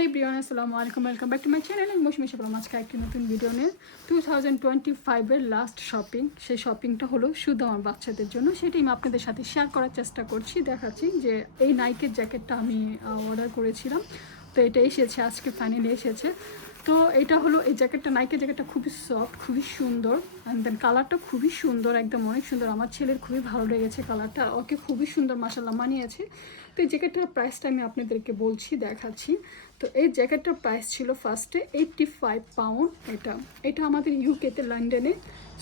Hello everyone, আসসালামু আলাইকুম, welcome back to my channel. আমি মৌসুমী শিবরাম। আজকে একটি নতুন ভিডিও নিয়ে 2025-এর লাস্ট শপিং, সেই শপিংটা হলো শুধু আমার বাচ্চাদের জন্য। সেটাই আমি আপনাদের সাথে শেয়ার করার চেষ্টা করছি। দেখাচ্ছি যে এই নাইকের জ্যাকেটটা আমি অর্ডার করেছিলাম, তো এটা এসেছে আজকে, ফাইনালি এসেছে। তো এটা হলো এই জ্যাকেটটা, নাইকের জ্যাকেটটা খুবই সফট, খুবই সুন্দর, অ্যান্ড দেন কালারটা খুবই সুন্দর, একদম অনেক সুন্দর। আমার ছেলের খুবই ভালো লেগেছে কালারটা, ওকে খুবই সুন্দর মাশাআল্লাহ মানিয়েছে। তো এই জ্যাকেটটার প্রাইসটা আমি আপনাদেরকে বলছি, দেখাচ্ছি। তো এই জ্যাকেটটার প্রাইস ছিল ফার্স্টে 85 পাউন্ড। এটা আমাদের ইউকেতে, লন্ডনে।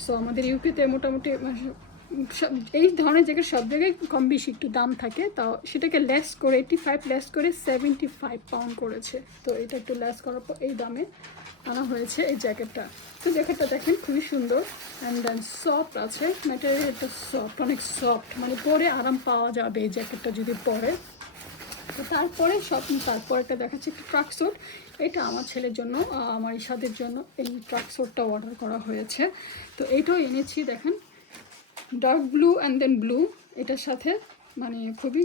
সো আমাদের ইউকেতে মোটামুটি এই ধরনের জ্যাকেট সব জায়গায় কম বেশি একটু দাম থাকে, তাও সেটাকে লেস করে 85 লেস করে 75 পাউন্ড করেছে। তো এটা একটু লেস করার পর এই দামে আনা হয়েছে এই জ্যাকেটটা। তো জ্যাকেটটা দেখেন খুবই সুন্দর, অ্যান্ড দেন সফট আছে, ম্যাটেরিয়ালটা সফট, অনেক সফট, মানে পরে আরাম পাওয়া যাবে এই জ্যাকেটটা যদি পরে। তো তারপরে একটা দেখাচ্ছে একটা ট্রাক স্যুট। এটা আমার ছেলের জন্য, আমার ইশাদের জন্য এই ট্রাক স্যুটটা অর্ডার করা হয়েছে। তো এইটাও এনেছি, দেখেন dark blue and then blue, এটার সাথে মানে খুবই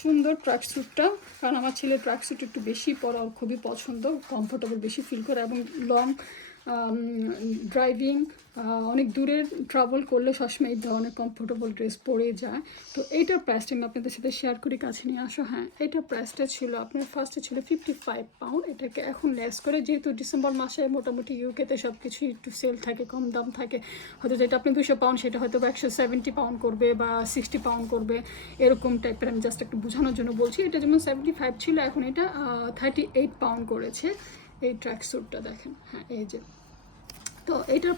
সুন্দর ট্র্যাক স্যুটটা। কারণ আমার ছেলের ট্র্যাক স্যুট একটু বেশি পরা ওর খুবই পছন্দ, কমফোর্টেবল বেশি ফিল করে, এবং লং ড্রাইভিং, অনেক দূরের ট্রাভেল করলে সবসময় এই ধরনের কমফোর্টেবল ড্রেস পরে যায়। তো এইটার প্রাইসটা আমি আপনাদের সাথে শেয়ার করি, কাছে নিয়ে আসো। হ্যাঁ, এইটার প্রাইসটা ছিল আপনার ফার্স্টে ছিল 55 পাউন্ড, এটাকে এখন লেস করে, যেহেতু ডিসেম্বর মাসে মোটামুটি ইউকেতে সব কিছুই একটু সেল থাকে, কম দাম থাকে, হয়তো যেটা আপনি 200 পাউন্ড সেটা হয়তো 170 পাউন্ড করবে বা 60 পাউন্ড করবে, এরকম টাইপের। আমি জাস্ট একটু বোঝানোর জন্য বলছি। এটা যেমন 75 ছিল, এখন এটা 38 পাউন্ড করেছে এই ট্র্যাক স্যুটটা, দেখেন। হ্যাঁ, এই যে। তো এটার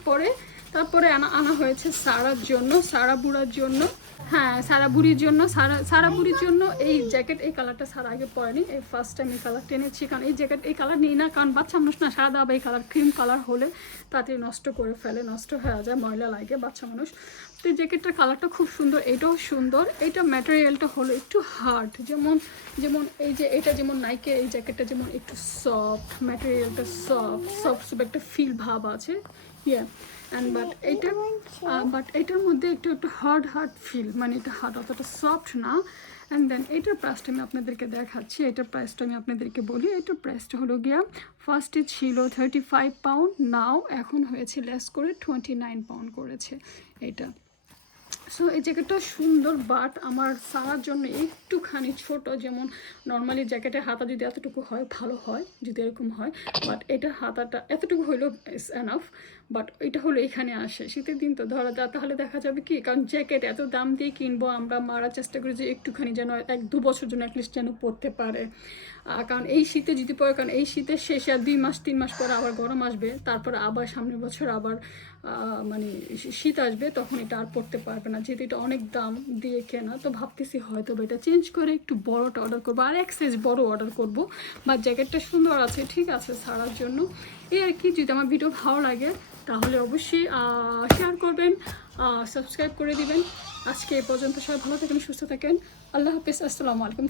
তারপরে আনা হয়েছে সারার জন্য, সারা বুড়ার জন্য। হ্যাঁ, সারা বুড়ির জন্য, সারা বুড়ির জন্য এই জ্যাকেট। এই কালারটা সারা আগে পরেনি, এই ফার্স্ট টাইম এই কালারটা এনেছি। কারণ এই জ্যাকেট, এই কালার নিই না, কারণ বাচ্চা মানুষ না, সাদা বা এই কালার ক্রিম কালার হলে তাড়াতাড়ি নষ্ট করে ফেলে, নষ্ট হয়ে যায়, ময়লা লাগে বাচ্চা মানুষ। তো এই জ্যাকেটটার কালারটা খুব সুন্দর, এটাও সুন্দর। এটা ম্যাটেরিয়ালটা হলো একটু হার্ড, যেমন এই যে এটা যেমন নাইকে এই জ্যাকেটটা যেমন একটু সফট, ম্যাটেরিয়ালটা সফট একটা ফিল ভাব আছে। ইয়া, অ্যান্ড বাট এটার মধ্যে একটু হার্ড ফিল, মানে এটা হার্ড, অতটা সফট না। অ্যান্ড দেন এটার প্রাইসটা আমি আপনাদেরকে দেখাচ্ছি, এটার প্রাইসটা আমি আপনাদেরকে বলি। এটার প্রাইসটা হলো গিয়া ফার্স্টে ছিল 35 পাউন্ড, নাও এখন হয়েছে লেস করে 29 পাউন্ড করেছে এটা। সো এই জ্যাকেটটা সুন্দর, বাট আমার সারার জন্য একটুখানি ছোট। যেমন নর্মালি জ্যাকেটের হাতা যদি এতটুকু হয় ভালো হয়, যদি এরকম হয়, বাট এটার হাতাটা এতটুকু হইলেও ইস এনাফ, বাট এটা হলো এখানে আসে। শীতের দিন তো ধরা যায়, তাহলে দেখা যাবে কি, কারণ জ্যাকেট এত দাম দিয়ে কিনবো, আমরা মারার চেষ্টা করি যে একটুখানি যেন 1-2 বছর জন্য অ্যাটলিস্ট যেন পরতে পারে। কারণ এই শীতে যদি পরে, কারণ এই শীতের শেষে আর 2-3 মাস পরে আবার গরম আসবে, তারপরে আবার সামনের বছর আবার মানে শীত আসবে, তখন এটা আর পরতে পারবে না, যেহেতু এটা অনেক দাম দিয়ে কেনা। তো ভাবতেছি হয়তো এটা চেঞ্জ করে একটু বড়টা অর্ডার করবো, আর এক সাইজ বড় অর্ডার করবো। বা জ্যাকেটটা সুন্দর আছে, ঠিক আছে, ছাড়ার জন্য এই আর কি। যদি আমার ভিডিও ভালো লাগে তাহলে অবশ্যই শেয়ার করবেন, সাবস্ক্রাইব করে দিবেন। আজকে এ পর্যন্ত, সবাই ভালো থাকেন, সুস্থ থাকেন, আল্লাহ হাফেজ, আসসালামু আলাইকুম।